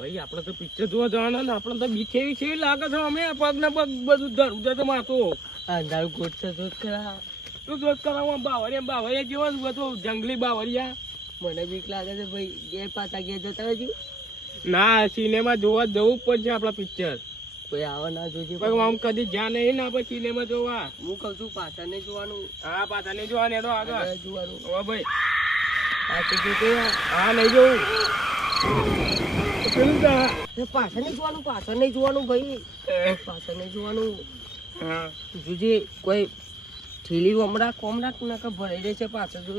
ભાઈ આપણે તો પિક્ચર જોવા જવાના ને આપણે તો બીક એવી છે લાગે છે અમે પગ ને પગ બધું ધરું છે મારતો. અંધારું ગોટ છે જ ખરા તું જોત કરાવો બાવરિયા બાવરિયા જેવો જ હતું જંગલી બાવરિયા મને બીક લાગે છે ભાઈ બે પાતા ગયા જતા રહેજો. ના સિનેમા જોવા જવું જ પડશે આપણા પિક્ચર કોઈ આવા ના જોજે પણ આમ કદી જ્યાં નહીં ના પછી સિનેમા જોવા. હું કહું છું પાછા નહીં જોવાનું. હા પાછા નહીં જોવાનું એનો આગળ. આગળ જોવાનું. હવે ભાઈ. પાછું જોતે હા નહીં જોવું. તો પાછળ નહીં જોવાનું પાછળ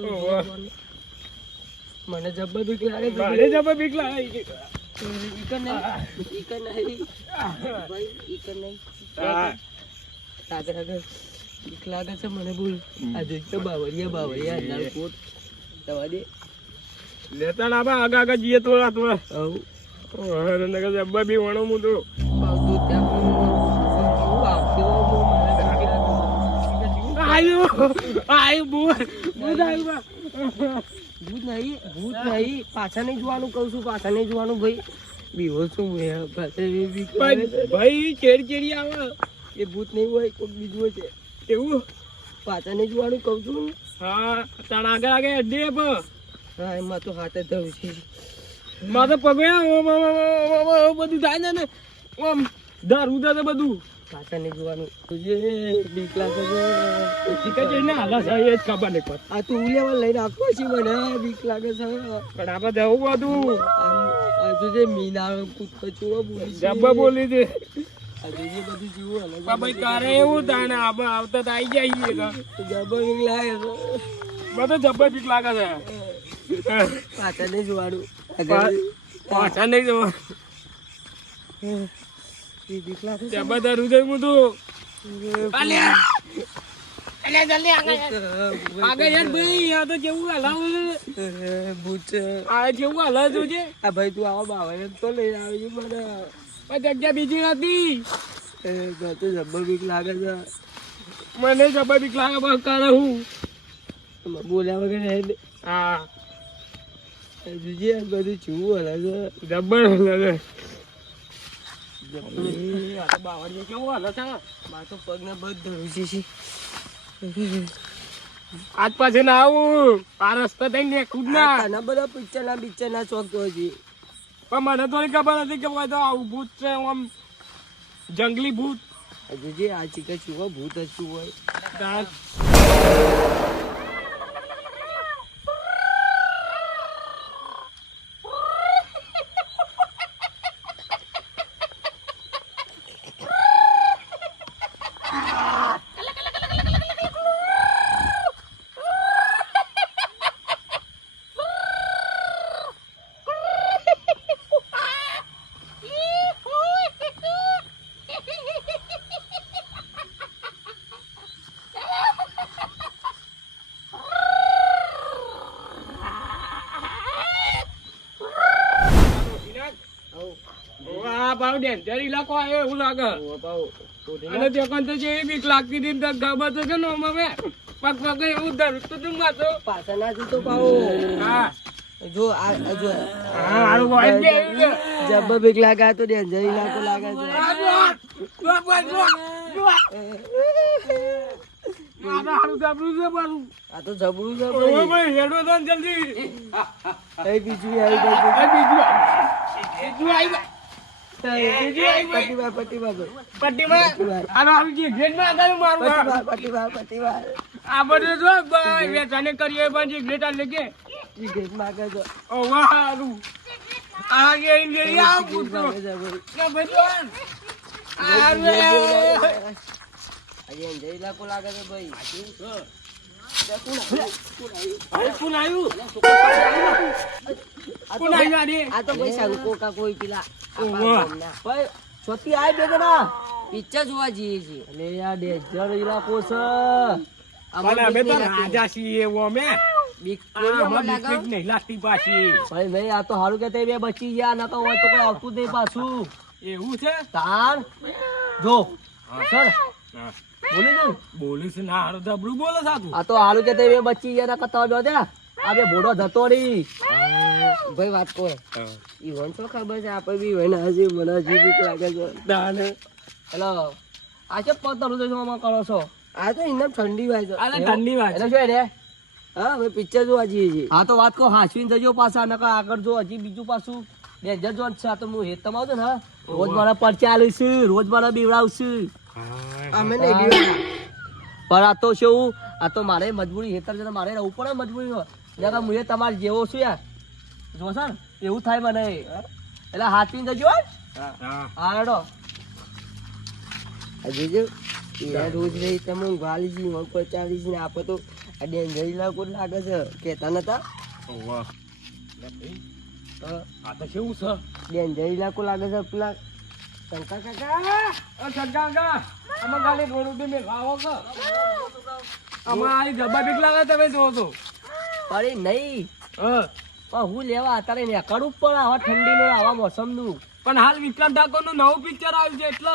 છે. મને જબ્બર બીક લાગે લાગે ઈકર નહીં ઈકર નહીં ભાઈ ઈકર નહીં. આગળ આગળ બીક લાગે છે મને બોલ આ જોઈ તો બાવરિયા બાવરિયા અંધારું કોટ દવા દે લેતા ના બા આગળ આગળ જઈએ થોડા થોડા આવું બી વણો હું તો. આયુ આયુ ભૂત ભૂત આયુ ભૂત નહીં ભૂત નહીં. પાછા નહીં જોવાનું કહું છું પાછા નહીં જોવાનું ભાઈ. બીવો છું છે. ભાઈ ચેરી આવે. એ ભૂત નહીં હોય કોઈક બીજું હોય છે એવું? પાછા નહીં જોવાનું કહું છું હા. તાણ આગળ આગળ અડે પણ હા એમાં તો હાથે ધરું છે. મારે પગે બધું થાય ને આમ દારૂ દે બધું. પાછા નહીં જોવાનું તુજે હાલા એ જ ખબર નહીં આ તું લેવલ લઈને આપો છે મને બીક લાગે છે. પણ આપણે જવું બધું. આ- આ મીના કૂદકો ચૂવો બોલી છે. જબ્બર બોલી દે ભાઈ તારે એવું તાણે આપણે આવતા તો આવી જઈએ તો જબર બીક લાગે છે. બધું જબ્બર બીક લાગે છે. પાછા નહીં જોવાનું પાછા નહીં જવા એ બીક લાગે છે જબ્બર દારૂ દે હું તો અલ્યા! અલ્યા જલ્દી આગળ આગળ યાર ભાઈ આ તો જેવું હલાવે છે. ભૂત છે. આ જેવું હલાવે જોજે આ ભાઈ તું આવો બાવે તો લઈ આવી મને. જગ્યા બીજી નથી. જબર બીક લાગે છે. મને જબર બીક લાગે બસ હું. બોલ્યા વગર હે. કેવું હાલે તો પગને બધું ધરું છે આજ પાછી ના આવું આ રસ્તા થઈને ને ઘણા બધા પિક્ચર પિક્ચર ના શોખ તો મને થોડી ખબર હતી કે તો આવું ભૂત છે આમ જંગલી ભૂત હજુ આ ચીકા શું ભૂત જ હોય? આ ડેન્જર ઇલાકો આવ્યો એવું લાગે અને ત્યાં તો જે બીક લાગતી હતી ખબર તો છે ને આમાં પગ પગ એવું ધરું તો તું માથો. પાછા ના જતો પાવો. હા. જો આ જો. હા હારું ભાઈ બે આવ્યું છે. જબ્બર બીક લાગે તો ડેન્જર ઇલાકો લાગે છે. આ જો, જો, જો, જો, જો. આ તો હારું જબરું છે પાછું. આ તો જબરું છે ઓવે ભાઈ. ભાઈ, હેડો તો ને જલ્દી. એ બીજું આ આ બધું જો ભાઈ વેચાને કરીએ પણ જે ગ્રેટ આલે કે ઈ વારું આ આ પૂછો કે ભજવાન આ આજે જય ઇલાકો લાગે છે ભાઈ પિક્ચર જોવા જઈએ છીએ. એટલે યાર ડેન્જર ઇલાકો છે પણ અમે તો રાજા છીએ એવો અમે. બીક આમાં બીક બીક નહીં લાગતી પાછી. ભાઈ ભાઈ આ તો સારું કે તે બે બચી ગયા ના તો હોય તો કઈ આવતું જ નહીં પાછું. એવું છે? તાર જો સર હા. બોલી ને ના હારું બોલે સાતું આ તો. હારું કે તે બે બચી ગયા ના કરતા જો આ આ બે બોડો જતો રહી. ભાઈ વાત કો ઈ વન તો ખબર છે આપે બી હોય હજી મને હજી બી લાગે છે. દાને. હેલો. આ છે પતંગ તો માં કરો છો? આ તો ઇન્દમ ઠંડી વાય છે આ ઠંડી વાય. એટલે શું રે હા હવે પિક્ચર જોવા જઈએ છીએ. હા તો વાત કહો હાંસવીને જજો પાછા નકર આગળ જો હજી બીજું પાછું. ડેન્જર ઝોન છે આ તો હું હેતમ આવતો ને રોજ મારા પરચા આલીશું રોજ મારા બીવડાવશું. અમે નહીં પણ આ તો શું આ તો મારે મજબૂરી હેતર છે મારે રહેવું પડે મજબૂરી નકર હું તમારે જેવો છું યાર. જોશો ને એવું થાય મને. એટલે હાથી જજો હો. હેડો. જોજો યાર રોજ રહી તમે ને આપણે તો આ ડેન્જર લાગુ લાગે છે? કેતા નતા? ઓવા. આ તો કેવું છે ડેન્જર ઇલાકો લાગે છે પેલા? શંકર કાકા? ઓ સગા આમાં ખાલી થોડું બી મેં ખાવો કે? આમાં આ ગબ્બા બીક લાગે તમે જોવો તો. અરે નહીં. પણ હું લેવા અત્યારે નીકળવું જ આવા ઠંડીનું આવા મોસમનું. પણ હાલ વિક્રમ ઠાકોર નવું પિક્ચર આવ્યું છે એટલે.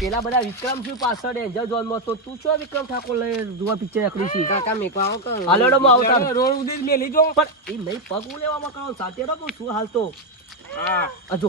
પેલા બધા વિક્રમ છું પાછળ ડેન્જર ઝોનમાં. તો તું છો વિક્રમ ઠાકોર લઈ જોવા પિક્ચર એકડી છી. કાકા આવો હું આવતા રોડ ઉદી મેલી જો. પણ એ નહીં પગ ઉલેવામાં લેવામાં કરો સાથે રહો શું હાલ તો હા જો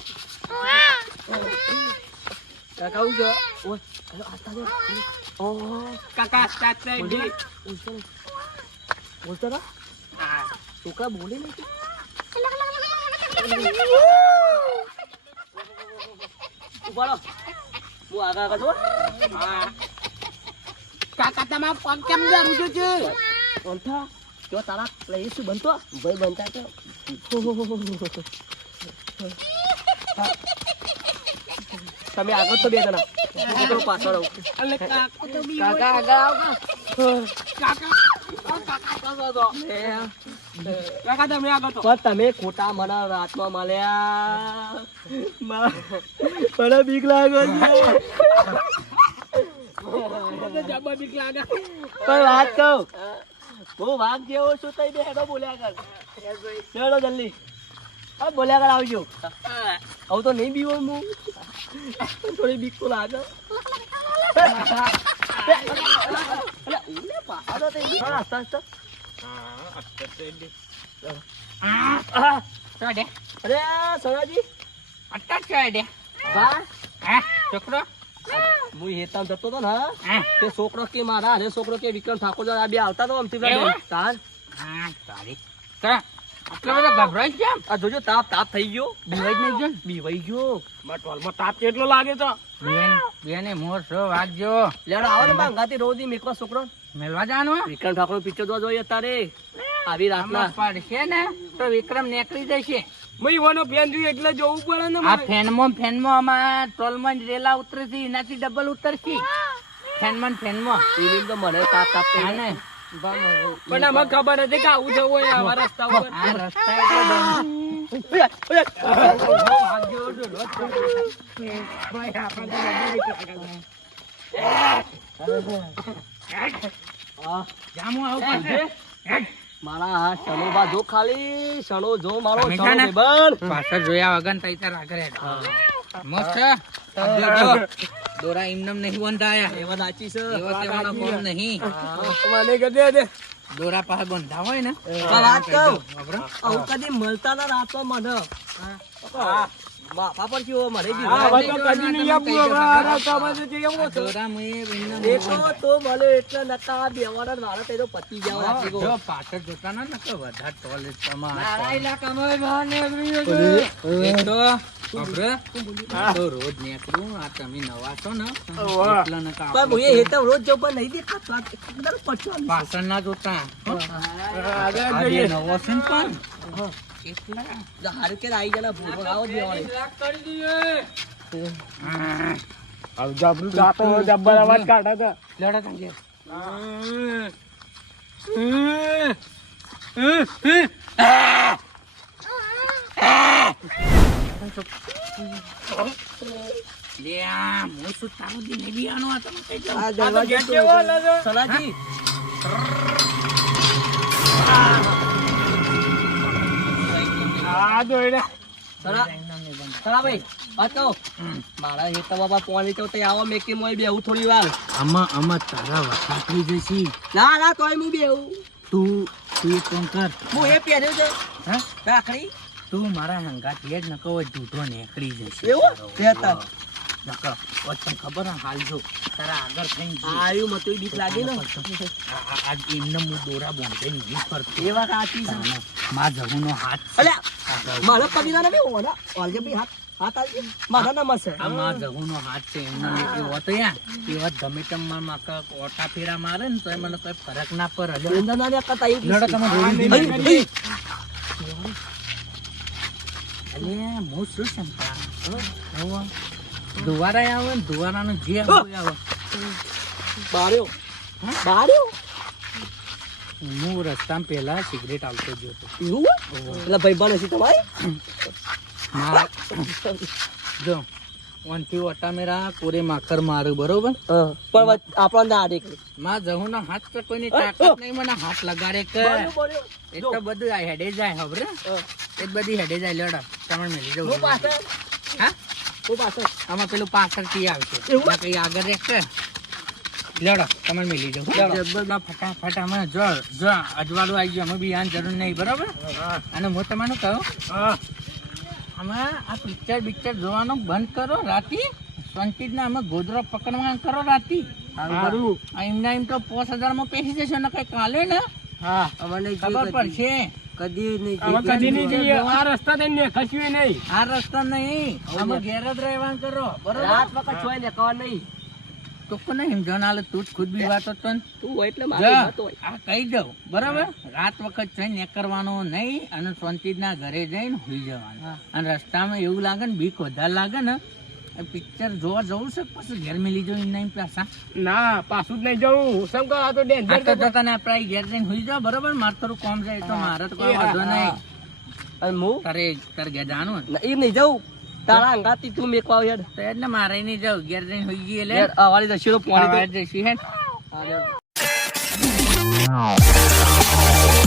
કાકા હું છે ઓય હેલો આસ્તા જો ઓહ કાકા સ્ટાર્ટ થઈ ગઈ બોલતો બોલતો ને છોકરા બોલે નહીં કે? ઊભા રહો. હું આગળ આગળ છું. કાકા તમારા પગ કેમ દરું છે? ઓંઠા, જો તારા લઈ શું બનતો? ભાઈ બનતા તો. તમે આગળ તો બે જણા. હું પાછળ આવું. અલે કાકો તો બી કાકા આગળ આવો કાકા. તમે આગળ તો. તમે ખોટા મને રાતમાં મળ્યા મને બીક લાગે છે. બીક લાગે. પણ વાત કહું બહુ વાઘ જેવો છું તઈ બે હેડો બોલ્યા કર. જલ્દી. હા બોલ્યા કર આવજો. આવું તો નહીં બીવો હું. થોડી બીક તો લાગે છોકરો કે મારા અને છોકરો કે વિક્રમ ઠાકોર આ બે આવતા તો અમથી પેલા એવું? આટલો કેમ? આ જોજો તાપ તાપ થઈ ગયો. બીવાઈ જ નહીં ગયો ને? બીવાઈ ગયો. ટોલમાં તાપ કેટલો લાગે તો. બેને મોર છો વાગજો લેડો આવો ને બાંગાતી રોજી મેકવા છોકરો. મેલવા જવાનું વિક્રમ ઠાકોર પિક્ચર જોવા જોઈએ તારે આવી રાતના. પડશે ને તો વિક્રમ નીકળી જશે. ફેન જોયું એટલે જોવું પડે ને આ. ફેનમાં ફેનમાં આમાં ટોલમાં રેલા ઉતરશે એનાથી ડબલ ઉતરશે. ફેનમાં ને ફેનમાં. એવી તો મને તાપ તાપ ગયો. પણ આમાં ખબર હતી કે આવું જવું હોય આવા રસ્તા ઉપર આ રસ્તા મારા જો ખાલી શણો જો મારો? બેબન. પાછળ જોયા વગર તઈ તાર આગળ મસ્ત. દોરા એમનેમ નહીં બંધાયા. એ વાત સાચી છે. એવો તેવાનો કોમ નહીં. મને કે દે દે. દોરા પાસે બંધા હોય ને વાત કહું ખબર? કદી મળતા ના રાતો મને. હા. બાપા પર કેવો બી હા હોય. કદી નહીં હવે. દોરા તો મળે એટલે નતા બેવાના ને મારા પતિ જાવ રાખી જો ગયો પાછળ જોતા ના નતો વધારે ટોલ તમાર મારા ઇલાકામાં બહાર એક તો ખબર? આ તો રોજ નીકળું આ તમે નવા છો ને. એટલે ને કાપો પણ હું એ હેતમ રોજ જો પણ નહીં દેખાતો. આ એકદમ પછો પાછળ ના જોતા આગળ આ જોઈએ. નવો છે ને પણ? એટલા. હારું કે આવી જાય ભૂલ આવો લાગ કરી દઈએ. હવે જબરું જાતો જબ્બર અવાજ કાઢે છે. લડો તાંગે. લે સલાજી. આ કહો મારા હેતમાં બા પાણી તો આવો મેકી મોય બેહું થોડી વાર. આમાં આમાં તારા વખત થઈ જશે. ના ના તોય હું બેહું. તું તું એક કર. હું એ પહેર્યું છે. હા? રાખડી. તું મારા હંગાથી જ નકો જૂઠો નીકળી જશે. એવું? કહેતા. નકો ઓ તને ખબર હાલ જો તારા આગળ થઈને આયુ મતું બીક લાગે ને? આ- આ- આ એમને હું દોરા બોંધે નહીં ફરતો એ વાત સાચી છે. માં જહુનો હાથ અલ્યા મારા પગીના ને ઓલા? ઓલજે ભાઈ હાથ હાથ આવજે મારા નંબર છે. આ માં જહુનો હાથ છે એમને એવો તો યાર એવા ગમે તેમ મારા માકા ઓટા ફેરા મારે ને તો મને કોઈ ફરક ના પડે. લ્યો. સુંદર ના ને કતા ઈ લડો તમે અલ્યા, હું શું? હોવે. દુવારા આવે ને દુવારાનું જે આવે. બાર્યો. બાર્યો? હું રસ્તામાં પહેલા સિગરેટ આવતો ગયો હતો. એવું? એટલે ભાઈ બને છે તમારી? મારા- જો. ઓનથી ઓટા કોરે માકર મારું બરોબર? પણ આપણો ના આડે માં જહુનો હાથ તો કોઈની તાકાત નહીં મને હાથ લગાડે કે. એ તો બધું આ હેડે જાય ખબર હે? એ બધી હેડે જાય લડો. તમે મેલી હું જવું પાછળ? હા? હું પાછળ? આમાં પેલું પાછળથી આવશે. એવું? કઈ આગળ રહેશે લડો તમે મેલી જાઓ ફટાફટ અમે જો જો અજવાળું આવી ગયું. અમે બી આની જરૂર નહીં બરોબર? અને હું તમને કહું? હા. અમે આ પિક્ચર પિક્ચર જોવાનો બંધ કરો રાતી? સંચિતના અમે ગોદરો પકડવા કરો રાતી? એમના એમ તો પાંચ હજારમાં પેસી જશે ને કઈ કાલે ને? હા. અમને ખબર પડશે. કદી નહીં કદી નહીં જઈએ. આ રસ્તા ને ખસ્યું નહીં. આ રસ્તા નહીં. અમે ઘેર જ રહેવાનું કરો. બરોબર? રાત વખત જોઈ ને કવા નહીં. તો કોને સમજણ આલે તું જ ખુદ બી વાતો તો તું એટલે વાત હોય. આ કહી દઉં બરાબર? રાત વખત જઈને નીકળવાનું નહીં અને શાંતિના ઘરે જઈને હોઈ જવાનું. અને રસ્તામાં એવું લાગે ને બીક વધારે લાગે ને પિક્ચર જોવા જવું છે પછી ઘેર મિલી જવું નહીં પાછા? ના પાછું જ નહીં જવું. શું કહો આ તો ડેન્જર તો તને આપણે ઘેર જઈને સુઈ જાઓ બરાબર? મારે થોડું કોમ જાય તો મારે તો કોઈ વાંધો નહીં. અને હું? તારે તારે ઘેર જવાનું એ ના, નહીં જવું. તારા અંગાથી તું મેકવા હેડ. તો એટલે મારે નહીં જાવ ઘેર જઈને સુઈ જઈએ એટલે. હેડ અવાળી તો પાણી ખાવા જઈશું હેડ. તો